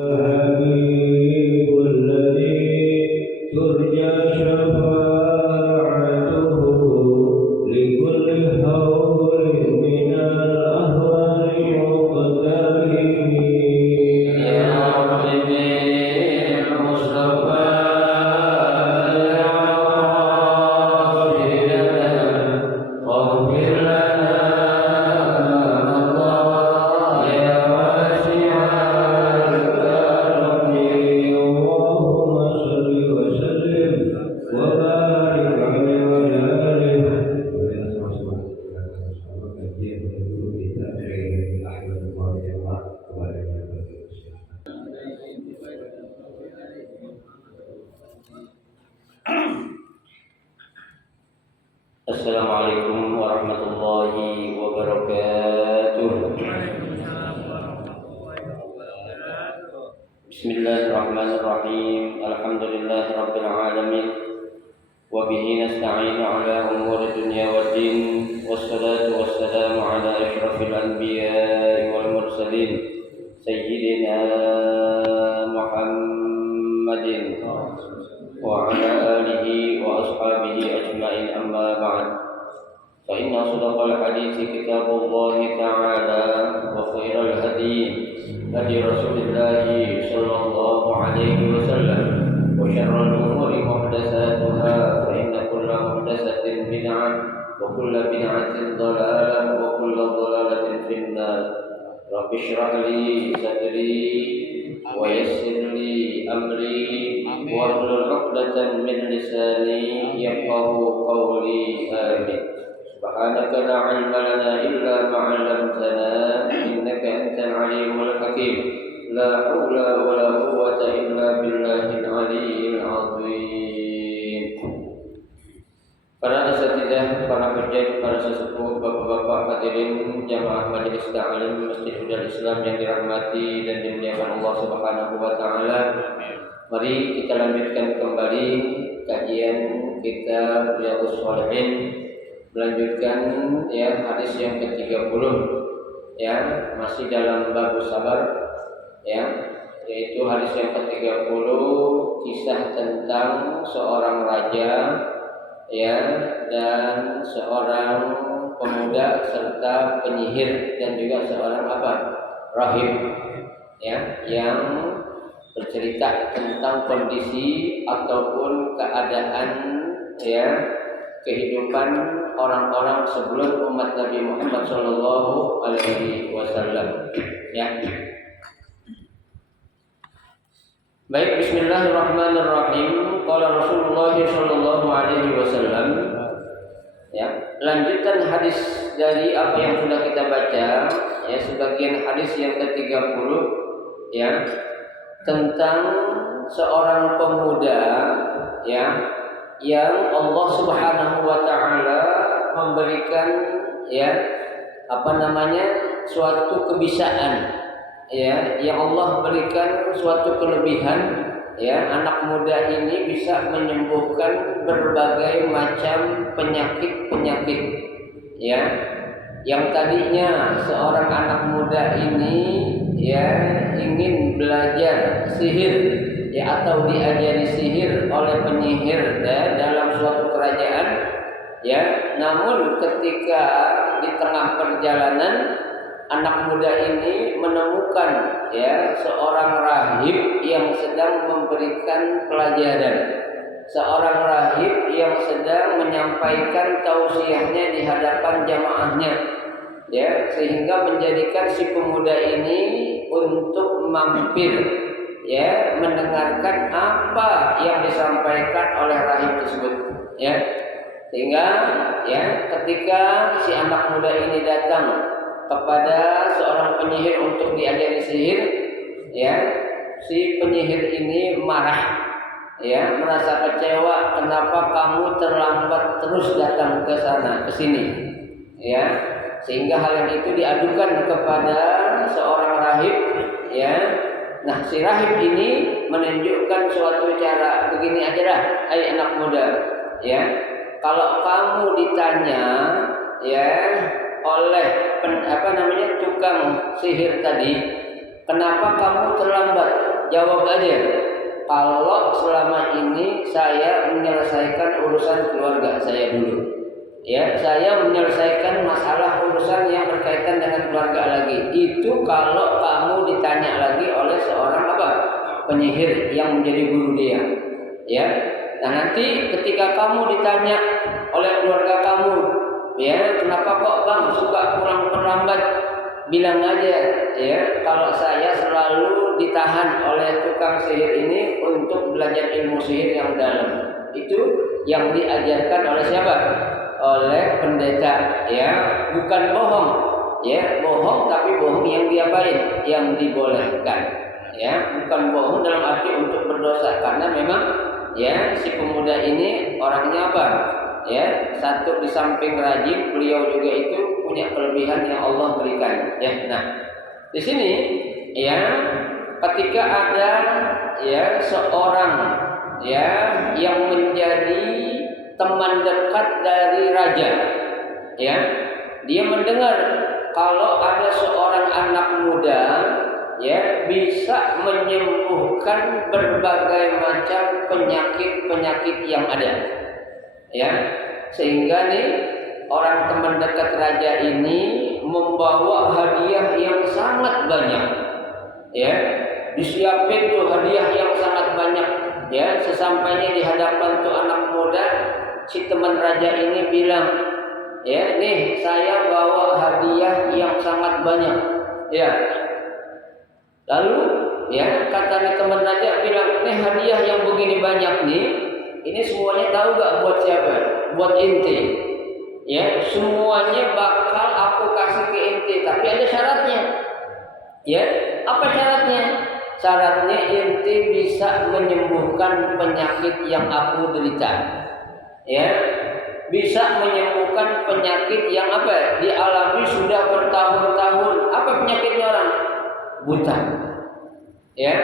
الحبيب الذي ترجى شفاعته لكل هول من الأهوال مقترب يا ربي المصطفى واغفر لنا الله يا واسع الكرم اللهم صل وسلم وبارك عليه وعلى آله Assalamualaikum warahmatullahi wabarakatuh. Bismillahirrahmanirrahim. Alhamdulillahi rabbil alamin. Wa bihi nasta'inu ala umuri dunya waddin. Wassalatu wassalamu ala asyrafil anbiya'i wal mursalin sayyidina Muhammadin wa ala alihi wa ashabihi ajma'in, amma ba'd. Fa inna asdaqal hadithi kitabullahi ta'ala wa khairal hadi hadi Rasulillah sallallahu alaihi wasallam wa syarrul umuri muhdatsatuha fa inna kulla muhdatsatin bid'ah wa kulla bid'atin dhalalah wa kulla dhalalatin finnar. Rabbi shrah li sadri wa yassir li amri wahlul 'uqdatam min lisani yafqahu qawli. Amin. Subhanaka la 'ilma lana illa ma 'allamtana innaka antal 'alimul hakim. La haula wa la quwwata illa billahil 'aliyyil 'azim. Para asatidzah, para hujjah, para sesepuh, bapak-bapak hadirin jamaah majelis ta'lim Masjid Hudal Islam yang dirahmati dan dimuliakan Allah Subhanahu wa taala. Mari kita lanjutkan kembali kajian kitab Riyadhus Shalihin, melanjutkan hadis yang ke-30 masih dalam bab sabar yaitu hadis yang ke-30, kisah tentang seorang raja dan seorang pemuda serta penyihir dan juga seorang rahib yang bercerita tentang kondisi ataupun keadaan kehidupan orang-orang sebelum umat Nabi Muhammad sallallahu alaihi wasallam. Baik, bismillahirrahmanirrahim. Qala Rasulullah sallallahu alaihi wasallam. Lanjutan hadis dari apa yang sudah kita baca, sebagian hadis yang ke-30 tentang seorang pemuda yang Allah Subhanahu wa taala memberikan suatu kebisaan, yang Allah berikan suatu kelebihan. Anak muda ini bisa menyembuhkan berbagai macam penyakit-penyakit yang tadinya seorang anak muda ini ingin belajar sihir atau diajari sihir oleh penyihir dalam suatu kerajaan, namun ketika di tengah perjalanan anak muda ini menemukan seorang rahib yang sedang memberikan pelajaran, seorang rahib yang sedang menyampaikan tausiahnya di hadapan jamaahnya, sehingga menjadikan si pemuda ini untuk mampir mendengarkan apa yang disampaikan oleh rahib tersebut, sehingga ketika si anak muda ini datang kepada seorang penyihir untuk diajari sihir, si penyihir ini marah, merasa kecewa, kenapa kamu terlambat terus datang ke sana ke sini, sehingga hal yang itu diadukan kepada seorang rahib, Nah, si rahib ini menunjukkan suatu cara, begini aja dah, hai anak muda, kalau kamu ditanya, oleh tukang sihir tadi, kenapa kamu terlambat? Jawab aja. Kalau selama ini saya menyelesaikan urusan keluarga saya dulu, ya, saya menyelesaikan masalah urusan yang berkaitan dengan keluarga lagi. Itu kalau kamu ditanya lagi oleh seorang apa? Penyihir yang menjadi guru dia, ya. Nah, nanti ketika kamu ditanya oleh keluarga kamu, ya, kenapa kok bang suka pulang terlambat? Bilang aja, ya, kalau saya selalu ditahan oleh tukang sihir ini untuk belajar ilmu sihir yang dalam. Itu yang diajarkan oleh siapa? Oleh pendeta, ya, bukan bohong, ya, bohong tapi bohong yang diapain? Yang dibolehkan, ya, bukan bohong dalam arti untuk berdosa, karena memang, ya, si pemuda ini orangnya apa? Ya, satu di samping rajin, beliau juga itu punya kelebihan yang Allah berikan. Ya, nah, di sini, ya, ketika ada, ya, seorang, ya, yang menjadi teman dekat dari raja, ya, dia mendengar kalau ada seorang anak muda, ya, bisa menyembuhkan berbagai macam penyakit yang ada. Ya, sehingga nih orang teman dekat raja ini membawa hadiah yang sangat banyak, ya, disiapin tuh hadiah yang sangat banyak, ya. Sesampainya di hadapan tuh anak muda, si teman raja ini bilang, ya, nih saya bawa hadiah yang sangat banyak, ya. Lalu, ya, kata nih teman raja bilang, nih hadiah yang begini banyak nih, ini semuanya tahu gak buat siapa? Buat ente. Ya, semuanya bakal aku kasih ke ente, tapi ada syaratnya. Ya, apa syaratnya? Syaratnya ente bisa menyembuhkan penyakit yang aku derita. Ya, bisa menyembuhkan penyakit yang apa? Dialami sudah bertahun-tahun. Apa penyakitnya orang? Buta. Ya,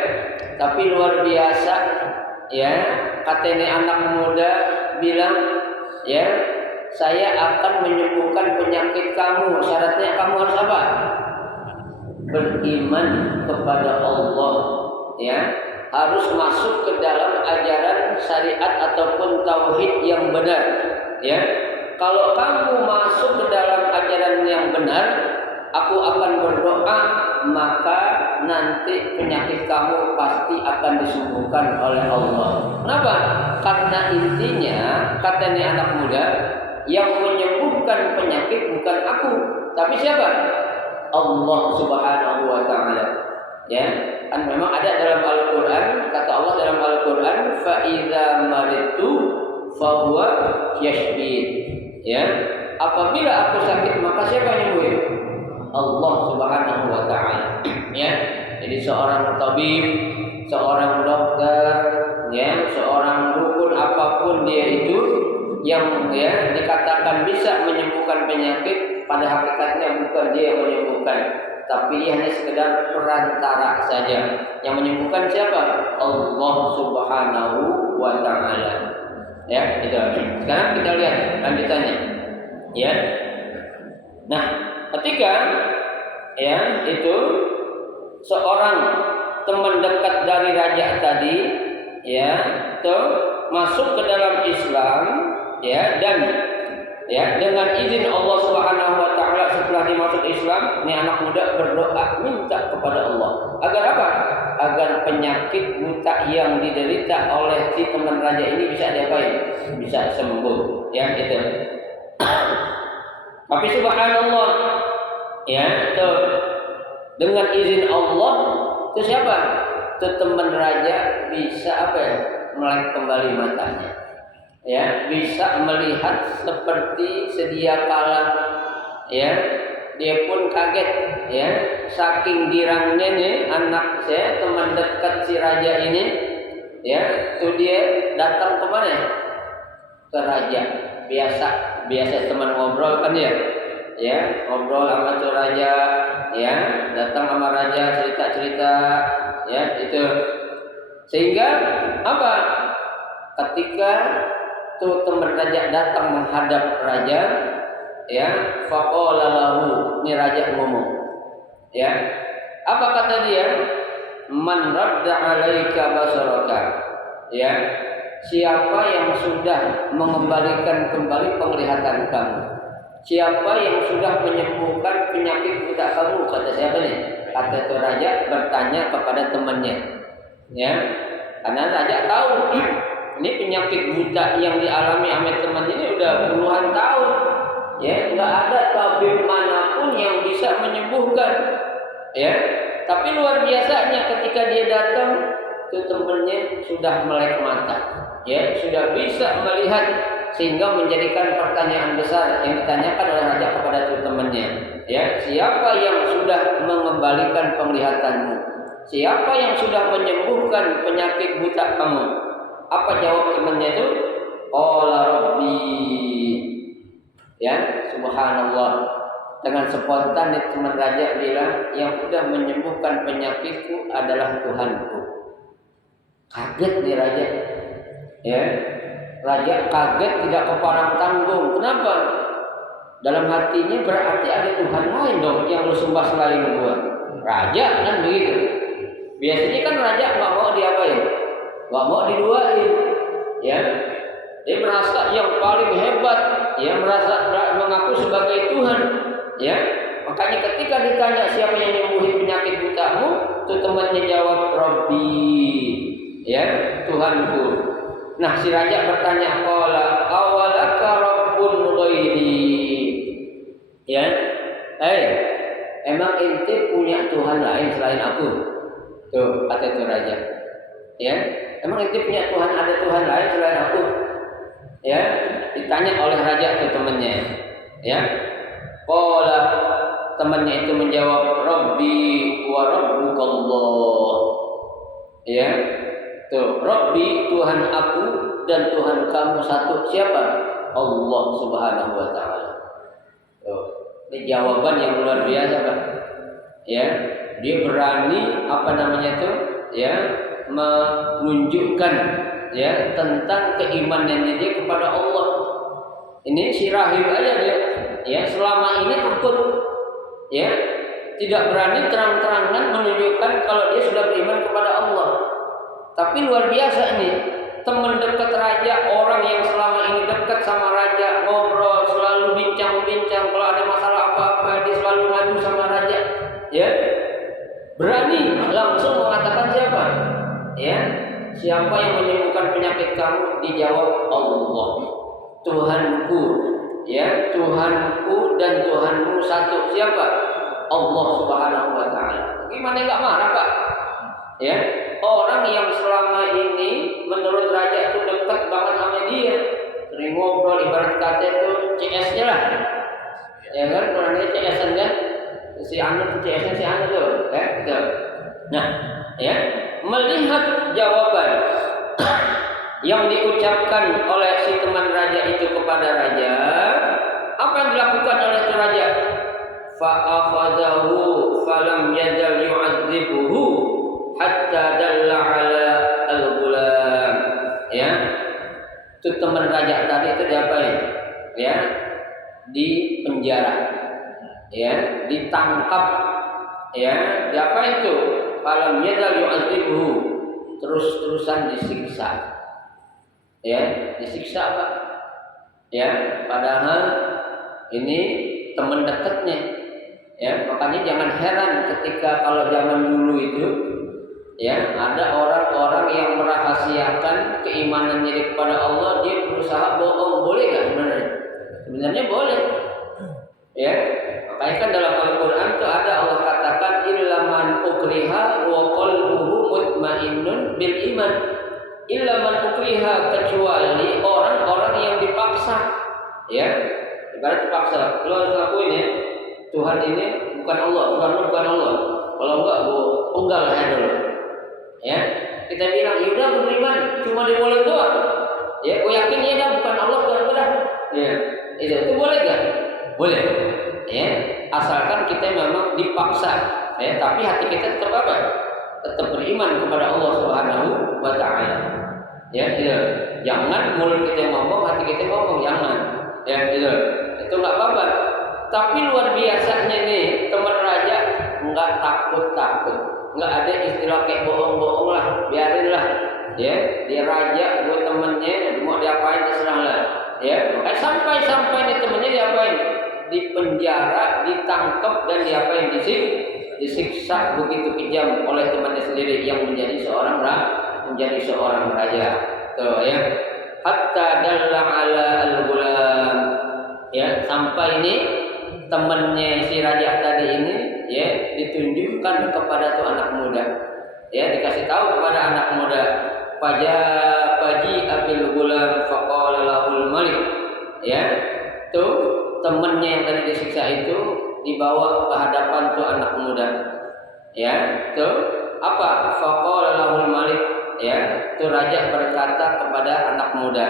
tapi luar biasa. Ya, katanya anak muda bilang, ya, saya akan menyembuhkan penyakit kamu. Syaratnya kamu harus apa? Beriman kepada Allah, ya, harus masuk ke dalam ajaran syariat ataupun tauhid yang benar, ya. Kalau kamu masuk ke dalam ajaran yang benar, aku akan berdoa, maka nanti penyakit kamu pasti akan disembuhkan oleh Allah. Kenapa? Karena intinya, katanya anak muda, yang menyembuhkan penyakit bukan aku, tapi siapa? Allah Subhanahu wa Ta'ala. Ya, kan memang ada dalam Al-Quran, kata Allah dalam Al-Quran, fa idza maritu fa huwa yashfin. Ya, apabila aku sakit maka siapa yang nyembuhin? Allah Subhanahu wa Ta'ala. Ya, jadi seorang tabib, seorang dokter, ya, seorang dukun, apapun dia itu yang, ya, dikatakan bisa menyembuhkan penyakit, pada hakikatnya bukan dia yang menyembuhkan, tapi hanya sekedar perantara saja. Yang menyembuhkan siapa? Allah Subhanahu wa Ta'ala. Ya, itu. Sekarang kita lihat lanjutannya. Ya. Nah, ketika, ya, itu seorang teman dekat dari raja tadi, ya, itu masuk ke dalam Islam, ya, dan, ya, dengan izin Allah Subhanahu wa Ta'ala setelah dimasuk Islam, ini anak muda berdoa minta kepada Allah agar apa? Agar penyakit buta yang diderita oleh si teman raja ini bisa diapain? Bisa sembuh, ya, itu. Tapi subhanallah, ya, itu dengan izin Allah, itu siapa? Itu teman raja bisa apa ya? Melek kembali matanya. Ya, bisa melihat seperti sedia kala. Ya, dia pun kaget, ya, saking girangnya nih anak saya, teman dekat si raja ini, ya, itu dia datang ke mana? Ke raja. Biasa teman ngobrol kan ya, ya, ngobrol sama tuh raja, ya, datang sama raja cerita-cerita, ya, itu. Sehingga apa? Ketika tuh teman raja datang menghadap raja, ya, faqala lahu, ini raja ngomong, ya, apa kata dia? man radda 'alaika basaraka. Ya, siapa yang sudah mengembalikan kembali penglihatan kamu? Siapa yang sudah menyembuhkan penyakit buta kamu? Kata siapa nih? Kata itu raja bertanya kepada temannya. Ya, karena raja tahu ini penyakit buta yang dialami oleh teman ini udah puluhan tahun. Ya, nggak ada tabib manapun yang bisa menyembuhkan. Ya, tapi luar biasanya ketika dia datang, itu temannya sudah melek mata. Ya, sudah bisa melihat, sehingga menjadikan pertanyaan besar yang ditanyakan oleh raja kepada temannya. Ya, siapa yang sudah mengembalikan penglihatanmu? Siapa yang sudah menyembuhkan penyakit buta kamu? Apa jawab temannya itu? Qala Rabbi. Ya, subhanallah. Dengan spontan teman raja bilang, yang sudah menyembuhkan penyakitku adalah Tuhanku. Kaget nih raja. Ya, raja kaget, tidak keparang tanggung. Kenapa? Dalam hatinya berarti ada Tuhan lain dong yang lu sembah selain gua. Raja kan begitu. Biasanya kan raja nggak mau diapain, nggak mau diduain. Ya, dia merasa yang paling hebat. Ya, merasa mengaku sebagai Tuhan. Ya, makanya ketika ditanya siapa yang nyembuhin penyakit butamu, tuh temannya jawab Rabbi. Ya, Tuhanku. Nah, si raja bertanya, qala awalaka rabbun ghairi. Ya, emang ente punya Tuhan lain selain aku? Tuh, kata itu raja. Ya, emang ente punya Tuhan, ada Tuhan lain selain aku? Ya, ditanya oleh raja ke temannya. Ya, qala, temannya itu menjawab, Rabbi wa rabbukallah. Ya, tuh, Rabbi, Tuhan aku dan Tuhan kamu satu. Siapa? Allah Subhanahu wa taala. Tuh, ini jawaban yang luar biasa, Pak. Ya, dia berani ya, menunjukkan ya tentang keimanannya dia kepada Allah. Ini si rahib aja dia. Ya, selama ini takut. Ya, tidak berani terang-terangan menunjukkan kalau dia sudah beriman kepada Allah. Tapi luar biasa ini, teman dekat raja, orang yang selama ini dekat sama raja, ngobrol, selalu bincang-bincang, kalau ada masalah apa-apa dia selalu ngadu sama raja. Ya, berani langsung mengatakan siapa? Ya, siapa yang menyembuhkan penyakit kamu? Dijawab Allah, Tuhanku. Ya, Tuhanku dan Tuhanmu satu. Siapa? Allah Subhanahu wa taala. Gimana enggak marah, Pak? Ya, orang yang selama ini menurut raja itu dekat banget sama dia, sering ngobrol, ibarat kata itu CS-nya lah. Ya kan, orangnya CS-an kan? Si Anu CS-nya si Anu tuh, gitu. Nah, ya, melihat jawaban yang diucapkan oleh si teman raja itu kepada raja, apa yang dilakukan oleh si raja? Fa'akhadahu falam yazal yu'adzibuhu hatta dalla ala al-ghulam. Ya, itu teman raja tadi itu diapain? Ya, di penjara. Ya, ditangkap. Ya, diapain tuh? Falam yazal yu'adzibuhu, terus-terusan disiksa. Ya, disiksa, Pak. Ya, padahal ini teman dekatnya. Ya, makanya jangan heran ketika kalau zaman dulu itu ya ada orang-orang yang merahasiakan keimanannya kepada Allah, dia berusaha bohong. Boleh nggak sebenarnya? Sebenarnya boleh. Ya, makanya kan dalam Al-Quran itu ada Allah katakan illa man ukriha wa qalbuhu mutmainnun bil iman. Illa man ukriha, kecuali orang-orang yang dipaksa. Ya, ibarat dipaksa. Lo harus lakuin ya. Tuhan ini bukan Allah, bukan Allah. Kalau enggak, penggal aja dulu. Ya, kita bilang, yaudah beriman, cuma diboleh doang. Ya, gue yakin ya dah bukan Allah, benar-benar. Ya, itu boleh nggak? Boleh. Ya, asalkan kita memang dipaksa. Ya, tapi hati kita tetap apa? Tetap beriman kepada Allah Subhanahu wa taala. Ya, gitu. Jangan mulut kita ngomong, hati kita ngomong, jangan. Ya, gitu. Itu enggak apa-apa. Tapi luar biasanya nih, teman raja enggak takut-takut. nggak ada istilah kayak bohong-bohong lah, biarin lah. Ya, dia raja, gue temennya, mau diapain terserah lah. Ya, makanya sampai nih temennya diapain? Dipenjara, ditangkap dan diapain? Disiksa begitu kejam oleh temannya sendiri yang menjadi seorang raja. Tuh ya. Hatta dalla ala al-ghulam. Ya, sampai ini temannya si raja tadi ini ya ditunjukkan kepada tuh anak muda. Ya, dikasih tahu kepada anak muda. Faji abil ghulam faqala lahul malik. Ya, tuh temannya yang tadi disiksa itu dibawa ke hadapan tuh anak muda. Ya, tuh apa? Faqala lahul malik. Ya, tuh raja berkata kepada anak muda.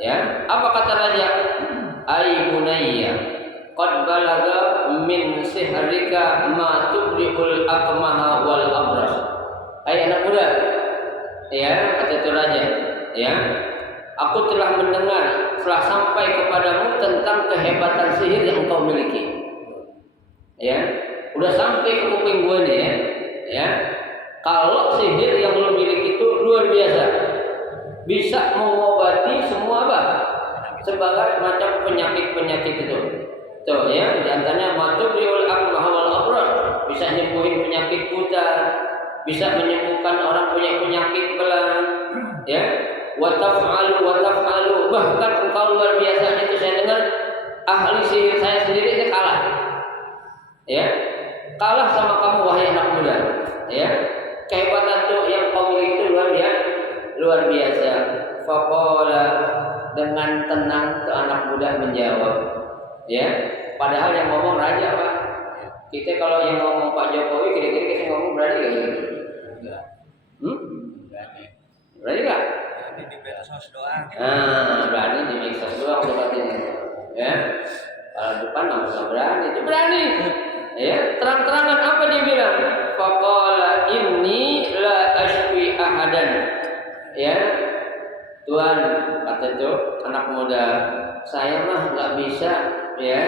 Ya, apa kata raja? Ai bunayya qad balaga min sihrika ma tubrihul akmaha wal abras. Hai anak muda. Ya, kata itu raja, ya, aku telah mendengar, telah sampai kepadamu tentang kehebatan sihir yang kau miliki. Ya, udah sampai ke kuping gue nih ya. Kalau sihir yang lo miliki itu luar biasa, bisa mengobati semua apa? Sebagai macam penyakit itu. Tuh ya, diantaranya matubriul akmah wal abras, bisa nyembuhin penyakit buta. Bisa menyembuhkan orang punya penyakit belang, ya. Wa taf'alu bahkan engkau luar biasa itu saya dengar ahli sihir saya sendiri itu kalah. Ya. Kalah sama kamu wahai anak muda. Ya. Kehebatan tuh yang kau miliki itu luar biasa. Faqala dengan tenang tuh anak muda menjawab. Ya. Padahal yang ngomong raja, Pak. Kita kalau yang ngomong Pak Jokowi kira-kira kita ngomong berani enggak gitu? Enggak. Berani enggak? Berani di medsos doang. Berani di medsos doang berarti. Ya. Kalau depan enggak berani, itu berani. Ya, terang-terangan apa dia bilang? Faqala inni la ashfi ahadan. Ya. Tuhan, kata itu anak muda, saya mah enggak bisa ya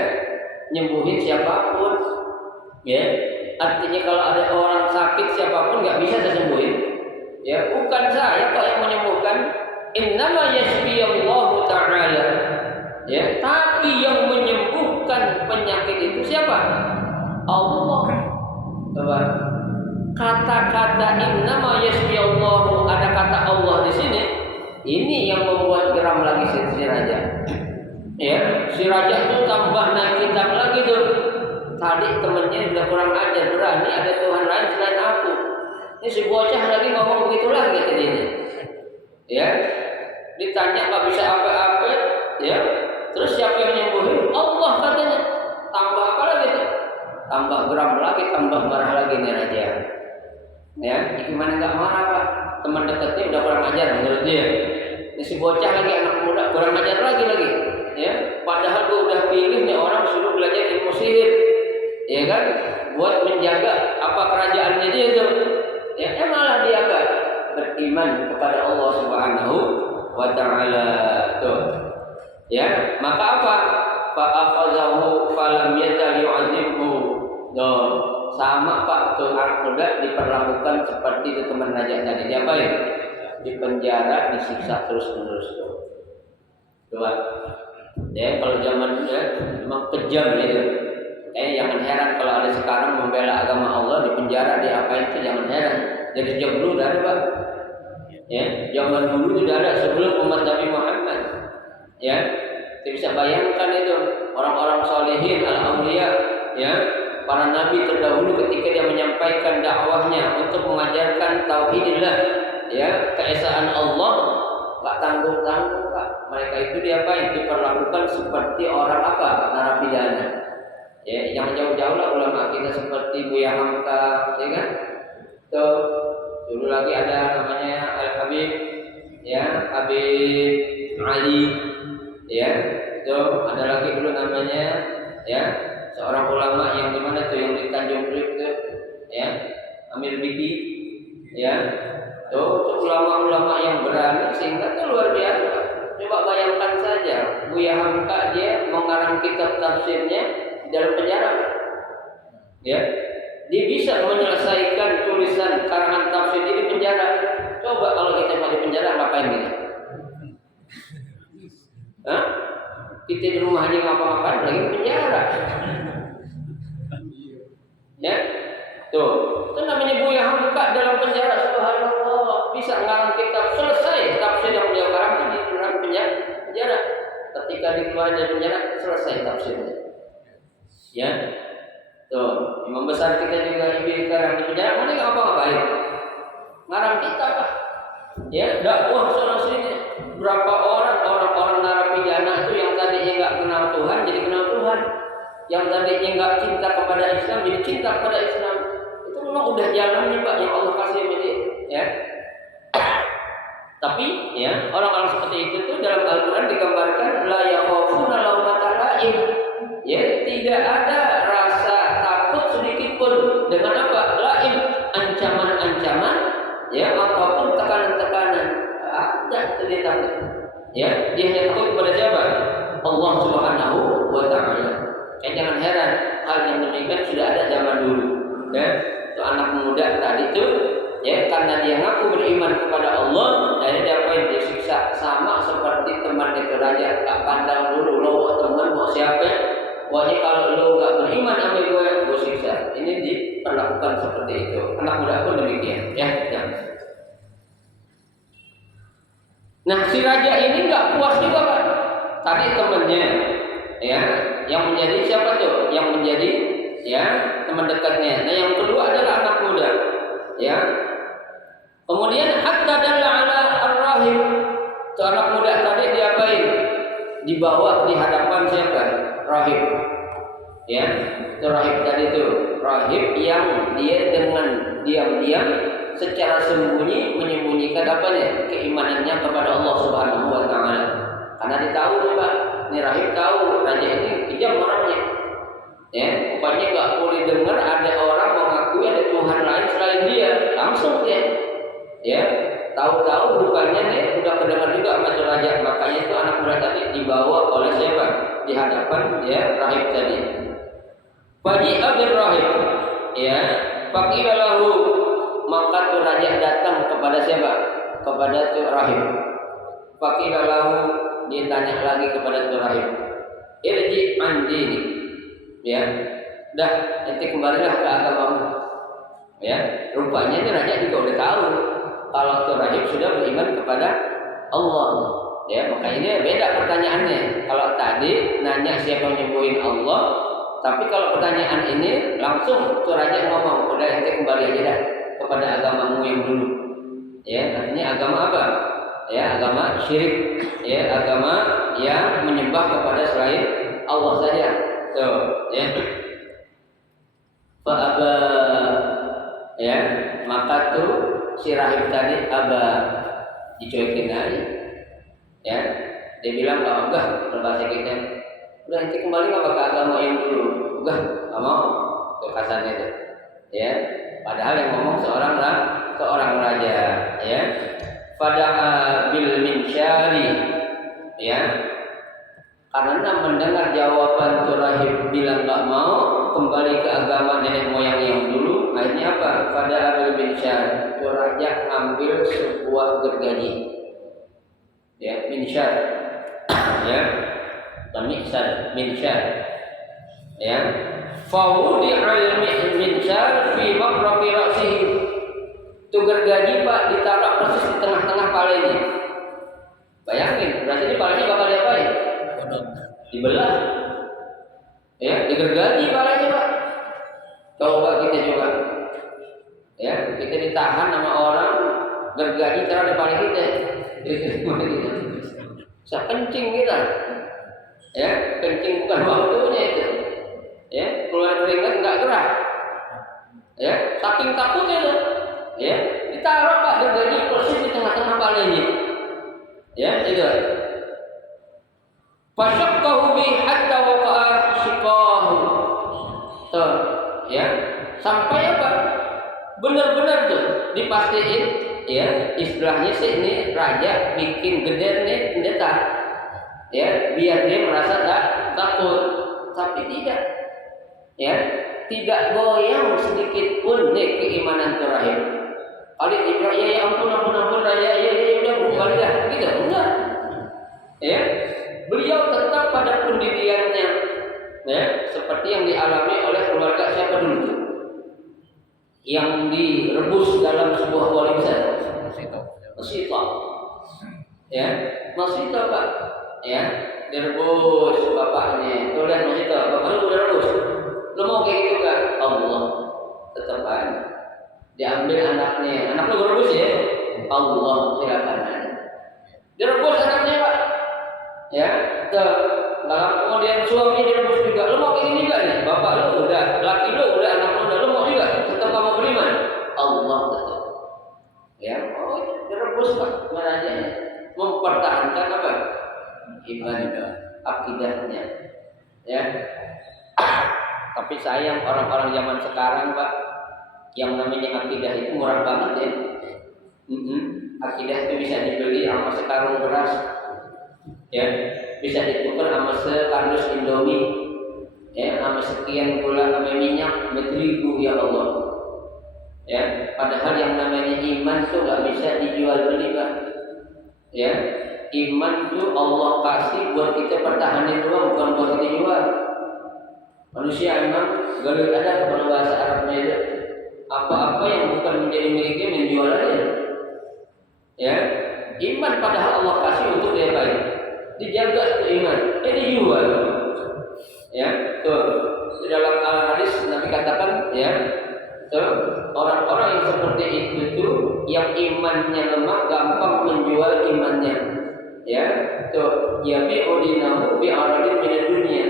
nyembuhin siapapun. Ya, artinya kalau ada orang sakit siapapun nggak bisa saya sembuhin. Ya, bukan saya kok yang menyembuhkan. Innama yashfiyallahu ta'ala. Ya, tapi yang menyembuhkan penyakit itu siapa? Allah. Coba. Kata-kata innama yashfiyallahu, ada kata Allah di sini. Ini yang membuat geram lagi si raja. Ya, si raja itu tambah naik hitam lagi tuh. Tadi temennya udah kurang ajar, berani ada Tuhan lain selain aku. Ini si bocah lagi ngomong begitulah gitu dia. Ya, ditanya nggak bisa apa-apa, ya. Terus siapa yang nyembuhin? Allah katanya. Tambah apa lagi tuh? Tambah geram lagi, tambah marah lagi nih raja. Ya, gimana nggak marah Pak? Teman dekatnya udah kurang ajar menurut dia. Ini si bocah lagi anak muda kurang ajar lagi. Ya, padahal gua udah pilih nih orang suruh belajar ilmu sihir. Ya kan, buat menjaga apa kerajaannya dia itu. Ya, malah dia apa? Beriman kepada Allah Subhanahu wa taala. Tuh. Ya, maka apa? Fa akhadhahu falam yazal yu'adzibhu. Tuh, sama Pak tuh muda diperlakukan seperti itu teman raja tadi. Diapain? Dipenjara, disiksa terus-menerus tuh. Coba. Ya, kalau zaman dulu ya, memang kejam gitu. Jangan heran kalau ada sekarang membela agama Allah di penjara, diapain itu jangan heran. Jadi sejak dulu udah ada Pak. Ya, zaman dulu sudah ada sebelum umat Nabi Muhammad. Ya, kita bisa bayangkan itu orang-orang sholihin, al-auliya, ya, para nabi terdahulu ketika dia menyampaikan dakwahnya untuk mengajarkan tauhidillah, ya, keesaan Allah, nggak tanggung-tanggung Pak. Mereka itu diapain? Diperlakukan seperti orang apa? Narapidana. Ya, jangan jauh-jauh lah ulama kita seperti Buya Hamka, ya kan? Tuh, dulu lagi ada namanya Al-Habib, ya, Habib Ali, ya, itu ada lagi dulu namanya, ya, seorang ulama yang dimana tuh yang di Tanjung Priok tuh, ya, Amir Biki, ya, tuh ulama-ulama yang berani sehingga tuh luar biasa. Coba bayangkan saja, Buya Hamka dia mengarang kitab tafsirnya dalam penjara, ya, dia bisa menyelesaikan tulisan karangan tafsir ini di penjara. Coba kalau kita mau di penjara ngapain kita? Hah? Kita di rumah aja ngapa-ngapain, lagi di penjara. Ya, tuh, itu namanya Buya Hamka dalam penjara. Subhanallah, bisa ngarang kitab selesai tafsir yang beliau karang itu di dalam penjara. Ketika dikeluarkan dari penjara selesai tafsirnya. Ya, tuh, imam besar kita juga ini karang di penjara, mana ngapa-ngapain? Ngarang kitab, Pak. Ya, dakwah sana sini. Berapa orang narapidana itu yang tadinya nggak kenal Tuhan jadi kenal Tuhan, yang tadinya nggak cinta kepada Islam jadi cinta kepada Islam. Itu memang udah jalannya, Pak, yang Allah kasih sama dia. Ya. Tapi ya orang-orang seperti itu tuh dalam Al-Quran digambarkan la yakhafuna laumata laim. Ya, tidak ada rasa takut sedikit pun dengan apa? Laim, ancaman-ancaman, ya, apapun tekanan-tekanan. Ada dia takut. Ya, dia hanya takut kepada siapa? Allah Subhanahu wa taala. Jangan heran hal yang demikian sudah ada zaman dulu. Ya, itu anak muda tadi itu, ya, karena dia ngaku beriman kepada Allah, dan dia dapat disiksa sama seperti teman itu raja. Tak pandang dulu lo teman mau siapa? Wahai kalau lo nggak beriman sama gue siksa. Ini diperlakukan seperti itu. Anak muda pun demikian. Ya. Nah, si raja ini nggak puas juga, Pak. Tadi temannya, ya, yang menjadi siapa tuh? Yang menjadi, ya, teman dekatnya. Nah, yang kedua adalah anak muda, ya. Kemudian hatta dalla ala ar-rahib. Tuh anak muda tadi diapain? Dibawa di hadapan siapa? Rahib. Ya, itu rahib tadi tuh. Rahib yang dia dengan diam-diam secara sembunyi menyembunyikan apanya? Keimanannya kepada Allah Subhanahu wa taala. Karena dia tahu nih, Pak, ini rahib tahu raja ini kejam orangnya. Ya, pokoknya enggak boleh dengar ada orang mengakui ada Tuhan lain selain dia. Langsung dia. Ya, tahu-tahu bukannya nih udah kedengar juga sama raja. Makanya itu anak muda tadi dibawa oleh siapa? Di hadapan ya rahib tadi. Bagi abir rahib, ya, faqila lahu, maka tu raja datang kepada siapa? Kepada tu rahib. Faqila lahu, dia tanya lagi kepada tu rahib. Irji an dini. Ya. Dah, nanti kembalilah ke agamamu. Ya, rupanya ini raja juga udah tahu kalau tu rahib sudah beriman kepada Allah. Ya, makanya beda pertanyaannya. Kalau tadi nanya siapa yang nyembuhin Allah, tapi kalau pertanyaan ini langsung tu raja ngomong, udah nanti kembali aja dah kepada agamamu yang dulu. Ya, artinya agama apa? Ya, agama syirik. Ya, agama yang menyembah kepada selain Allah saja. Tuh, ya. Fa'aba, ya, maka tuh si rahib tadi aba dicuekin aja. Ya, dia bilang enggak, berbahasa kita. Udah nanti kembali nggak ke agama yang dulu. Enggak, nggak mau. Tuh kasarnya tuh. Ya, padahal yang ngomong seorang raja, ya. Fada'a bil minsyari, ya. Karena mendengar jawaban tu rahib bilang nggak mau kembali ke agama nenek moyang yang dulu, akhirnya apa? Fada'a bil minsyari, tu raja ngambil sebuah gergaji. Ya, minsyar. Ya. Mi'sar, minsyar. Ya. Fawudi'al minsyar fi maqraqi ra'sihi. Itu gergaji, Pak, ditaruh persis di tengah-tengah palanya. Bayangin, berarti ini palanya bakal diapain? Dibelah. Ya, digergaji palanya, Pak. Coba kita juga. Ya, kita ditahan sama orang, gergaji taruh di pala kita. Bisa kencing kita. Ya, kencing bukan waktunya itu. Ya, keluar keringat enggak gerak. Ya, saking takutnya tuh. Ya, ditaruh Pak gergaji persis di tengah-tengah palanya. Ya, itu. Fasyaqahu bi hatta waqa'a shiqahu. Tuh, ya. Sampai apa? Benar-benar tuh dipastiin, ya, istilahnya sih ini raja bikin geder nih pendeta. Ya, biar dia merasa takut, tapi tidak. Ya, tidak goyang sedikit pun nih keimanan rahim. Kali Ibrahim ya ampun ya udah bukan dah gitu enggak. Ya, beliau tetap pada pendiriannya. Ya, seperti yang dialami oleh keluarga siapa dulu? Yang direbus dalam sebuah warisan. Masita. Ya, Masita Pak. Ya, direbus bapaknya. Tuh lihat Masita, bapak lu udah rebus. Lu mau kayak gitu kan? Allah tetap ada. Diambil anaknya, anak lu rebus ya? Allah silakan. Direbus anaknya Pak. Ya, lalu kemudian suami direbus juga. Lu mau kayak gini juga nih? Bapak lu udah, laki lu udah, anak lu udah, lu mau juga? Tetap kamu beriman? Allah tetap. Ya, oh itu direbus Pak, merajanya mempertahankan apa? Ibadah, akidahnya. Ya. Tapi sayang orang-orang zaman sekarang Pak, yang namanya akidah itu murah banget ya. Akidah itu bisa dibeli sama sekarung beras, ya, bisa ditukar sama sekardus Indomie, ya, sama sekian gula, sama minyak, beribu ya Allah. Ya, padahal yang namanya iman itu nggak bisa dijual beli Pak. Ya, iman itu Allah kasih buat kita pertahanin doang, bukan buat kita jual. Manusia emang gak ada kalau bahasa Arabnya itu apa-apa yang bukan menjadi miliknya menjual aja. Ya, iman padahal Allah kasih untuk dia baik, dijaga iman, dijual. Ya, tuh di dalam al-hadis Nabi katakan, ya, tuh orang-orang yang seperti itu yang imannya lemah gampang menjual imannya. Ya, tuh yabi'udinahu bi'aradin minad dunya.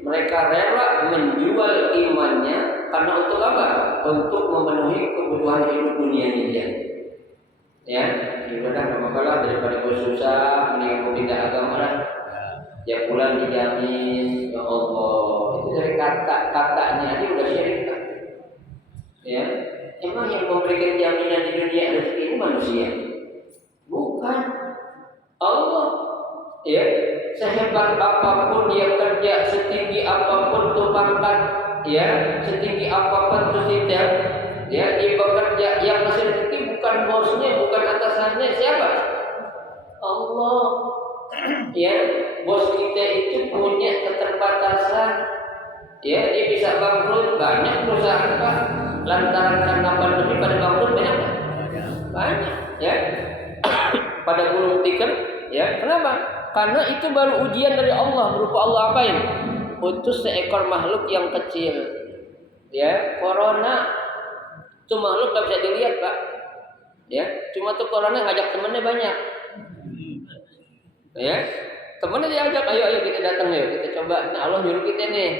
Mereka rela menjual imannya karena untuk apa? Untuk memenuhi kebutuhan hidup dunianya dia. Ya, sudah nggak apa-apa lah daripada gue susah, mendingan gue pindah agama lah. Ya pulang dijamin, ya Allah. Itu dari kata-katanya dia udah syirik kan? Ya, emang yang memberikan jaminan di dunia rezeki ini manusia? Bukan Allah. Ya, sehebat apapun dia kerja, setinggi apapun tuh pangkat, ya, setinggi apapun tuh titel, ya, dia bekerja, yang kasih rezeki bukan bosnya, bukan atasannya, siapa? Allah. Ya, bos kita itu punya keterbatasan. Ya, dia bisa bangkrut, banyak perusahaan Pak. Lantaran karena pandemi pada bangkrut banyak. Banyak, ya. Pada gulung tikar, ya. Kenapa? Karena itu baru ujian dari Allah, berupa Allah apain? Utus seekor makhluk yang kecil. Ya, corona itu makhluk gak bisa dilihat Pak. Ya, cuma tuh corona ngajak temennya banyak. Ya, temennya diajak, ayo kita datang yuk, kita coba. Nah, Allah nyuruh kita nih.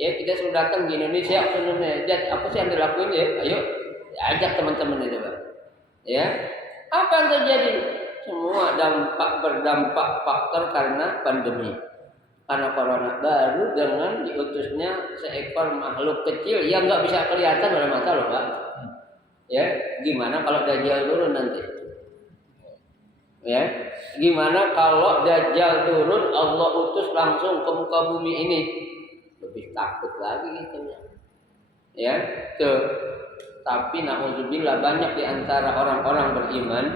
Ya, kita suruh datang di Indonesia sebenarnya. Jadi apa sih yang dilakuin ya? Ayo, ajak teman-teman itu Pak. Ya, apa yang terjadi? Semua berdampak faktor karena pandemi, karena corona, baru dengan diutusnya seekor makhluk kecil yang nggak bisa kelihatan oleh mata loh Pak. Ya, gimana kalau Dajjal turun nanti? Ya, gimana kalau Dajjal turun Allah utus langsung ke muka bumi ini? Lebih takut lagi gitu ya. Tuh. Tapi na'udzubillah banyak di antara orang-orang beriman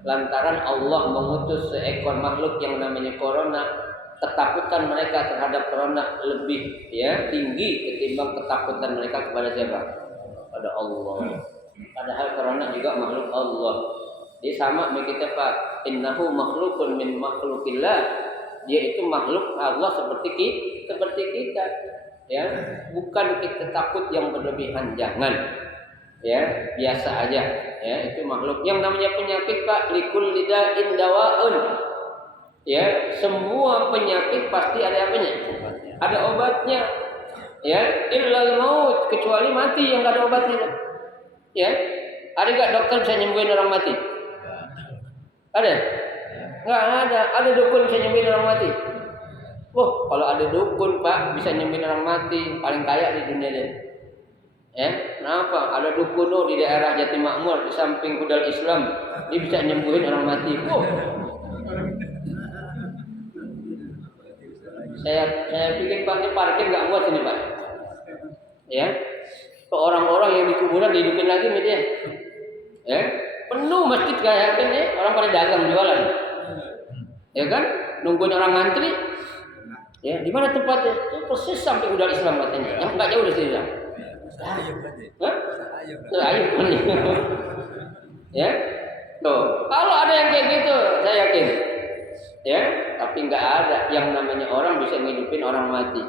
lantaran Allah mengutus seekor makhluk yang namanya corona, ketakutan mereka terhadap corona lebih tinggi ketimbang ketakutan mereka kepada siapa? Pada Allah. Padahal corona juga makhluk Allah. Dia sama dengan kita Pak. Innahu makhlukun min makhlukillah. Dia itu makhluk Allah seperti kita. Ya, bukan kita takut yang berlebihan, jangan. Ya, biasa aja. Ya, itu makhluk. Yang namanya penyakit Pak, likul lida'in dawaun. Ya, semua penyakit pasti ada apanya? Ada obatnya. Ya, illal maut, kecuali mati yang enggak ada obatnya. Ya. Ada enggak dokter bisa nyembuhin orang mati? Ada? Enggak ada. Ada dukun bisa nyembuhin orang mati? Kalau ada dukun Pak bisa nyembuhin orang mati, paling kaya di dunia ini. Ya, kenapa? Ada dukun di daerah Jatimakmur di samping Hudal Islam, dia bisa nyembuhin orang mati. Saya pikir Pak ini parkir nggak muat ini Pak. Ya, Orang-orang yang di kuburan dihidupin lagi nih dia. Ya, penuh masjid kayak kan ya, orang pada dagang jualan. Ya kan? Nungguin orang ngantri. Ya, di mana tempatnya? Itu persis sampai udah Islam katanya. Yang enggak jauh dari sini. Hah? Ayo kan. Ya. Tuh, kalau ada yang kayak gitu, saya yakin. Ya, tapi enggak ada yang namanya orang bisa ngidupin orang mati.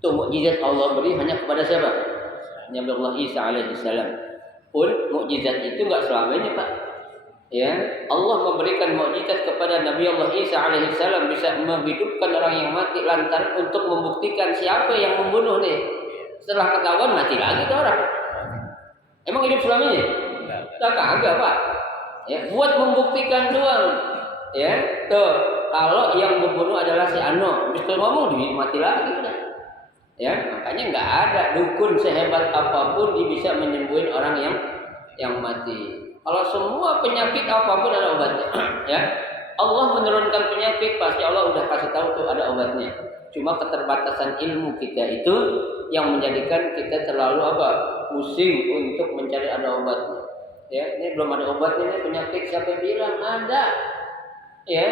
Itu mukjizat Allah beri hanya kepada siapa? Nabi Allah Isa alaihissalam. Pun mukjizat itu enggak selamanya, Pak. Ya, Allah memberikan mukjizat kepada Nabi Allah Isa alaihissalam bisa menghidupkan orang yang mati lantaran untuk membuktikan siapa yang membunuh nih. Setelah ketahuan mati lagi tuh orang. Emang hidup selamanya? Enggak kagak, Pak. Ya, buat membuktikan doang. Ya, tuh kalau yang membunuh adalah si Ano, habis ngomong dia mati lagi udah. Ya, makanya nggak ada dukun sehebat apapun dia bisa menyembuhin orang yang mati. Kalau semua penyakit apapun ada obatnya, ya. Allah menurunkan penyakit pasti Allah udah kasih tahu tuh ada obatnya. Cuma keterbatasan ilmu kita itu yang menjadikan kita terlalu pusing untuk mencari ada obatnya. Ya, ini belum ada obatnya nih penyakit siapa yang bilang ada? Ya,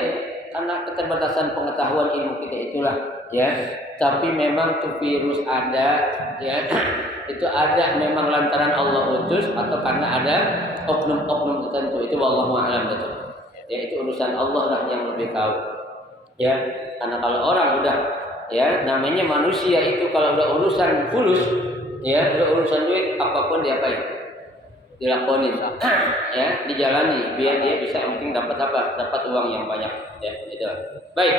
karena keterbatasan pengetahuan ilmu kita itulah. Ya, tapi memang tuh virus ada, ya. Itu ada memang lantaran Allah utus atau karena ada oknum-oknum tertentu. Itu wallahu a'lam betul. Ya, itu urusan Allah lah yang lebih tahu. Ya, karena kalau orang udah ya namanya manusia itu kalau udah urusan fulus, ya, udah urusan duit apapun diapain? Dilakonin, ya, dijalani biar dia bisa yang penting dapat uang yang banyak, ya, itu. Baik.